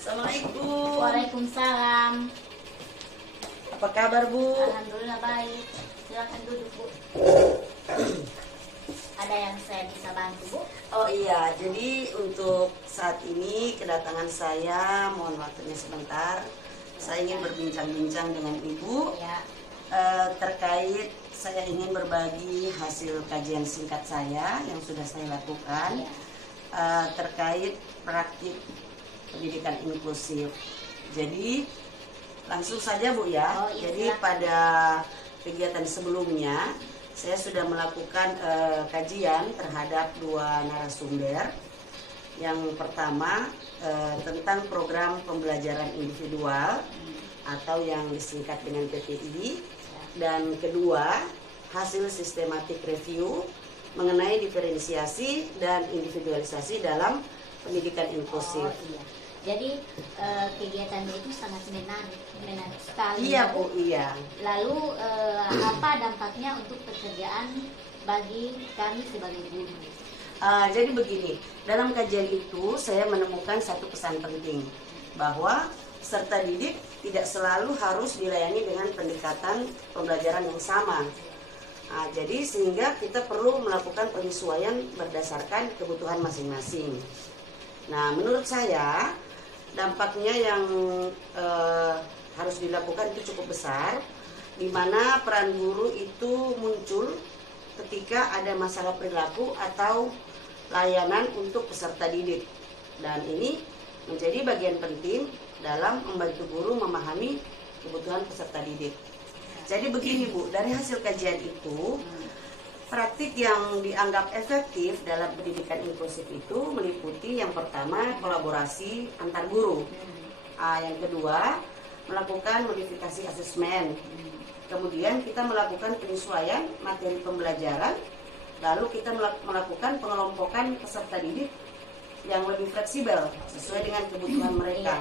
Assalamualaikum. Waalaikumsalam. Apa kabar, Bu? Alhamdulillah baik. Silakan duduk, Bu. Ada yang saya bisa bantu, Bu? Oh iya, jadi untuk saat ini kedatangan saya, mohon waktunya sebentar. Saya ingin berbincang-bincang dengan Ibu Ya. terkait saya ingin berbagi hasil kajian singkat saya yang sudah saya lakukan Ya. terkait praktik pendidikan inklusif. Jadi langsung saja, Bu ya. Oh, iya, Jadi silakan. pada kegiatan sebelumnya saya sudah melakukan kajian terhadap dua narasumber. Yang pertama tentang program pembelajaran individual atau yang disingkat dengan PPI, dan kedua hasil sistematik review mengenai diferensiasi dan individualisasi dalam pendidikan inklusif. Oh, iya. Jadi kegiatannya itu sangat menarik sekali. Iya, Bu, iya. Lalu apa dampaknya untuk pekerjaan bagi kami sebagai guru? Jadi begini, dalam kajian itu saya menemukan satu pesan penting bahwa peserta didik tidak selalu harus dilayani dengan pendekatan pembelajaran yang sama. Jadi sehingga kita perlu melakukan penyesuaian berdasarkan kebutuhan masing-masing. Nah, menurut saya dampaknya yang harus dilakukan itu cukup besar, di mana peran guru itu muncul ketika ada masalah perilaku atau layanan untuk peserta didik, dan ini menjadi bagian penting dalam membantu guru memahami kebutuhan peserta didik. Jadi begini, Bu, dari hasil kajian itu praktik yang dianggap efektif dalam pendidikan inklusif itu meliputi yang pertama kolaborasi antar guru, yang kedua melakukan modifikasi asesmen, kemudian kita melakukan penyesuaian materi pembelajaran, lalu kita melakukan pengelompokan peserta didik yang lebih fleksibel sesuai dengan kebutuhan mereka.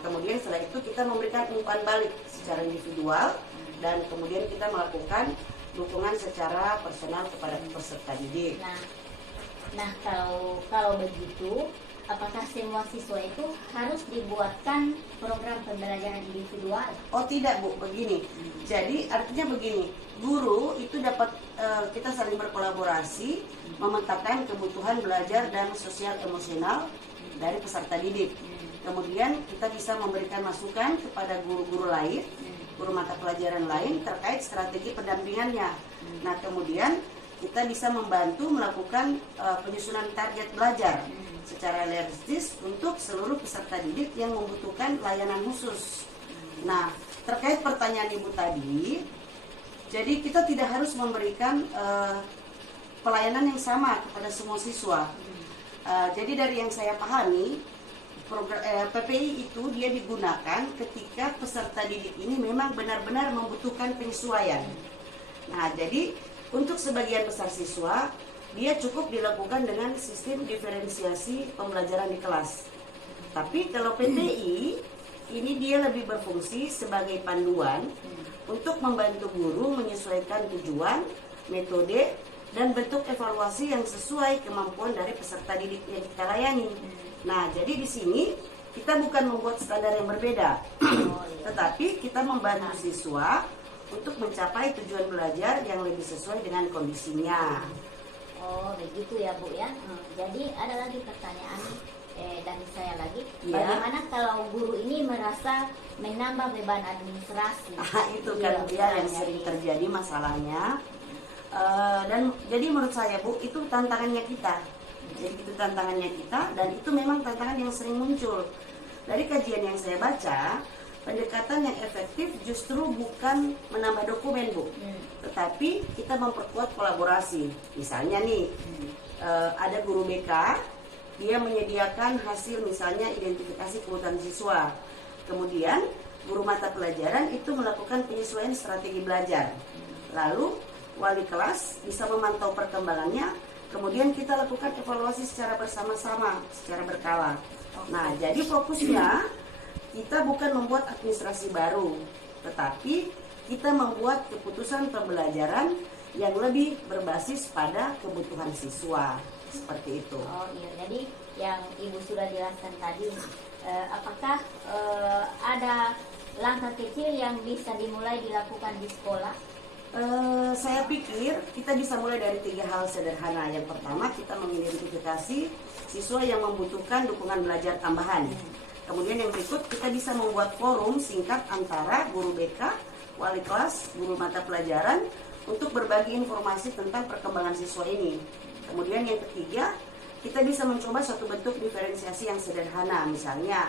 Kemudian setelah itu kita memberikan umpan balik secara individual, dan kemudian kita melakukan dukungan secara personal kepada peserta didik. Nah, kalau begitu, apakah semua siswa itu harus dibuatkan program pembelajaran individual? Oh tidak, Bu, begini. Jadi artinya begini, guru itu dapat kita saling berkolaborasi memetakan kebutuhan belajar dan sosial emosional dari peserta didik. Kemudian kita bisa memberikan masukan kepada guru-guru lain, guru mata pelajaran lain terkait strategi pendampingannya. Nah, kemudian kita bisa membantu melakukan penyusunan target belajar secara realistis untuk seluruh peserta didik yang membutuhkan layanan khusus. Nah, terkait pertanyaan Ibu tadi, jadi kita tidak harus memberikan pelayanan yang sama kepada semua siswa. Jadi dari yang saya pahami, PPI itu dia digunakan ketika peserta didik ini memang benar-benar membutuhkan penyesuaian. Nah, jadi untuk sebagian besar siswa, dia cukup dilakukan dengan sistem diferensiasi pembelajaran di kelas. Tapi kalau PPI, ini dia lebih berfungsi sebagai panduan untuk membantu guru menyesuaikan tujuan, metode, dan bentuk evaluasi yang sesuai kemampuan dari peserta didik yang kita layani. Nah, jadi di sini kita bukan membuat standar yang berbeda, tetapi kita membantu siswa untuk mencapai tujuan belajar yang lebih sesuai dengan kondisinya. Oh, begitu ya, Bu ya. Jadi ada lagi pertanyaan dari saya lagi. Ya. Bagaimana kalau guru ini merasa menambah beban administrasi? Itu kan dia yang sering terjadi masalahnya. Dan jadi menurut saya, Bu, itu tantangannya kita. Jadi itu tantangannya kita, dan itu memang tantangan yang sering muncul. Dari kajian yang saya baca, pendekatan yang efektif justru bukan menambah dokumen, Bu, tetapi kita memperkuat kolaborasi. Misalnya nih, ada guru BK, dia menyediakan hasil misalnya identifikasi kebutuhan siswa. Kemudian guru mata pelajaran itu melakukan penyesuaian strategi belajar. Lalu wali kelas bisa memantau perkembangannya. Kemudian kita lakukan evaluasi secara bersama-sama, secara berkala. Nah, jadi fokusnya kita bukan membuat administrasi baru, tetapi kita membuat keputusan pembelajaran yang lebih berbasis pada kebutuhan siswa. Seperti itu. Oh iya, jadi yang Ibu sudah jelaskan tadi apakah ada langkah kecil yang bisa dimulai dilakukan di sekolah? Saya pikir kita bisa mulai dari 3 hal sederhana. Yang pertama, kita mengidentifikasi siswa yang membutuhkan dukungan belajar tambahan. Kemudian yang berikut, kita bisa membuat forum singkat antara guru BK, wali kelas, guru mata pelajaran untuk berbagi informasi tentang perkembangan siswa ini. Kemudian yang ketiga, kita bisa mencoba suatu bentuk diferensiasi yang sederhana, misalnya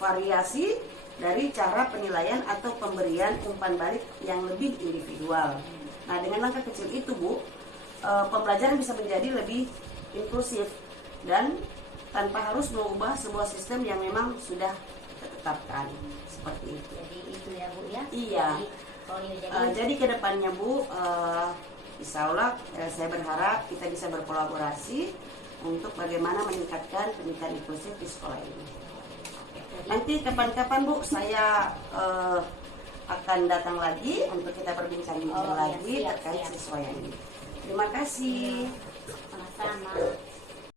variasi dari cara penilaian atau pemberian umpan balik yang lebih individual. Nah, dengan langkah kecil itu, Bu, pembelajaran bisa menjadi lebih inklusif dan tanpa harus mengubah sebuah sistem yang memang sudah ditetapkan. Seperti itu. Jadi itu ya, Bu ya. Iya. Jadi ke depannya, Bu, insya Allah saya berharap kita bisa berkolaborasi untuk bagaimana meningkatkan pendidikan inklusif di sekolah ini. Nanti kapan-kapan, Bu, saya akan datang lagi untuk kita berbincang lagi siap, terkait siswa yang ini. Terima kasih. Sama-sama.